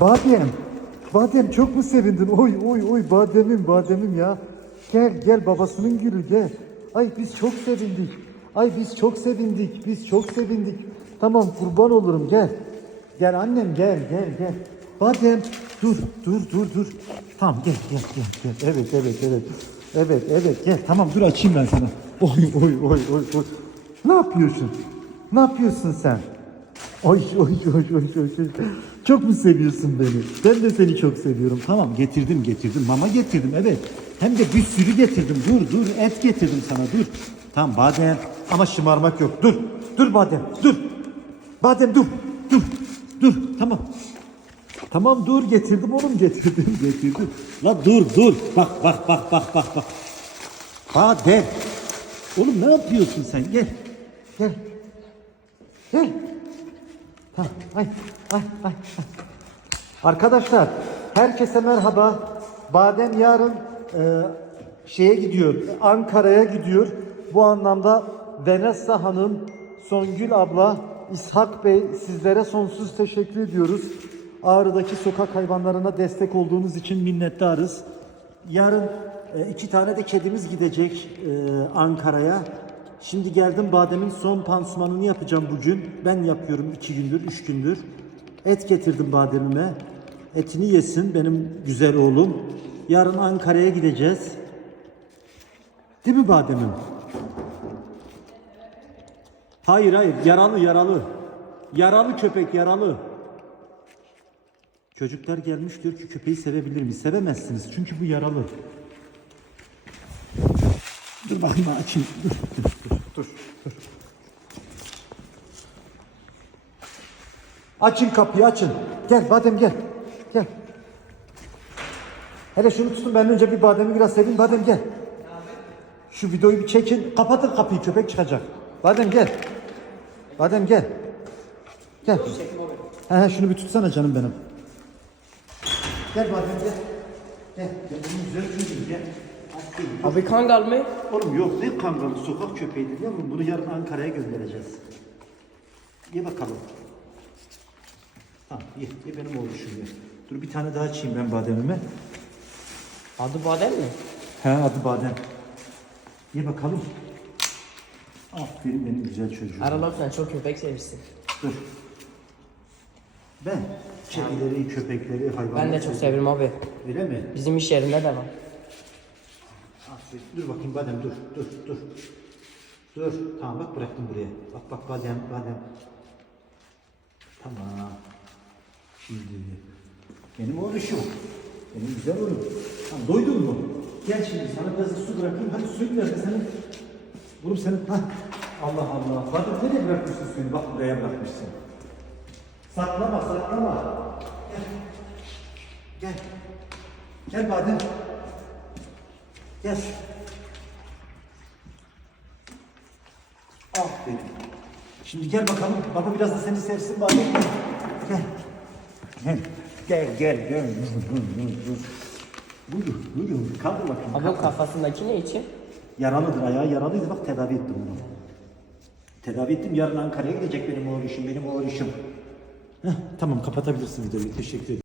Badem. Badem çok mu sevindin? Oy oy oy bademim bademim ya. Gel gel babasının gülü gel. Ay biz çok sevindik. Ay biz çok sevindik. Biz çok sevindik. Tamam kurban olurum gel. Gel annem gel gel gel. Badem dur dur dur dur. Tamam gel gel gel gel. Evet evet evet. Evet evet gel tamam dur açayım ben sana. Oy oy oy oy oy. Ne yapıyorsun? Ne yapıyorsun sen? Oy oy oy oy oy. Çok mu seviyorsun beni? Ben de seni çok seviyorum. Tamam getirdim getirdim. Mama getirdim evet. Hem de bir sürü getirdim. Dur dur et getirdim sana dur. Tamam badem ama şımarmak yok. Dur. Dur badem dur. Badem dur. Dur. Dur tamam. Tamam dur getirdim oğlum getirdim getirdim. La dur dur. Bak bak bak bak bak bak. Badem. Oğlum ne yapıyorsun sen? Gel. Gel. Gel. Ay, ay, ay. Arkadaşlar, herkese merhaba. Badem yarın e, şeye gidiyor, Ankara'ya gidiyor. Bu anlamda Vanessa Hanım, Songül abla, İshak Bey sizlere sonsuz teşekkür ediyoruz. Ağrı'daki sokak hayvanlarına destek olduğunuz için minnettarız. Yarın e, iki tane de kedimiz gidecek e, Ankara'ya. Şimdi geldim bademin son pansumanını yapacağım bugün. Ben yapıyorum iki gündür, üç gündür. Et getirdim bademime. Etini yesin benim güzel oğlum. Yarın Ankara'ya gideceğiz. Değil mi bademim? Hayır hayır yaralı yaralı. Yaralı köpek yaralı. Çocuklar gelmiş diyor ki köpeği sevebilir mi? Sevemezsiniz çünkü bu yaralı. Dur bakayım açayım. Dur, dur, dur, dur. Açın kapıyı açın. Gel badem gel. Gel. Hele şunu tutun ben önce bir bademi biraz seveyim. Badem gel. Şu videoyu bir çekin. Kapatın kapıyı köpek çıkacak. Badem gel. Badem gel. Gel. He he şunu bir tutsana canım benim. Gel badem gel. Gel. Gel bunun güzel çocuğu gel. Aferin. Abi kangal mı? Oğlum yok ne kangalı sokak köpeğidir yavrum bunu yarın Ankara'ya göndereceğiz. Ye bakalım. Tamam ye, ye benim oğluşum ye. Dur bir tane daha açayım ben bademime. Adı badem mi? He adı badem. Ye bakalım. Aferin benim güzel çocuğum. Aralar sen çok köpek sevmişsin. Dur. Ben kedileri, köpekleri, hayvanları Ben de çok severim abi. Öyle mi? Bizim iş yerinde de var. Dur bakayım badem dur dur dur. Dur. Tamam bak bıraktım buraya. Bak bak badem badem. Tamam. Şimdi benim oğluşum. Benim güzel oğlum. Tamam doydun mu? Gel şimdi sana biraz su bırakayım. Hadi suyu nerede senin? Oğlum senin. Ha. Allah Allah. Badem nereye bırakmışsın suyunu? Bak buraya bırakmışsın. Saklama saklama. Gel. Gel. Gel badem. Gel. Aferin. Şimdi gel bakalım. Baba biraz da seni sevsin bari. Gel. Gel. Gel gel gel. Buyur buyur. Kaldır bakayım. Abi o kafasındaki ne için? Yaralıdır ayağı yaralıydı bak tedavi ettim onu. Tedavi ettim yarın Ankara'ya gidecek benim oğluşum benim oğluşum. Heh, tamam kapatabilirsin videoyu teşekkür ederim.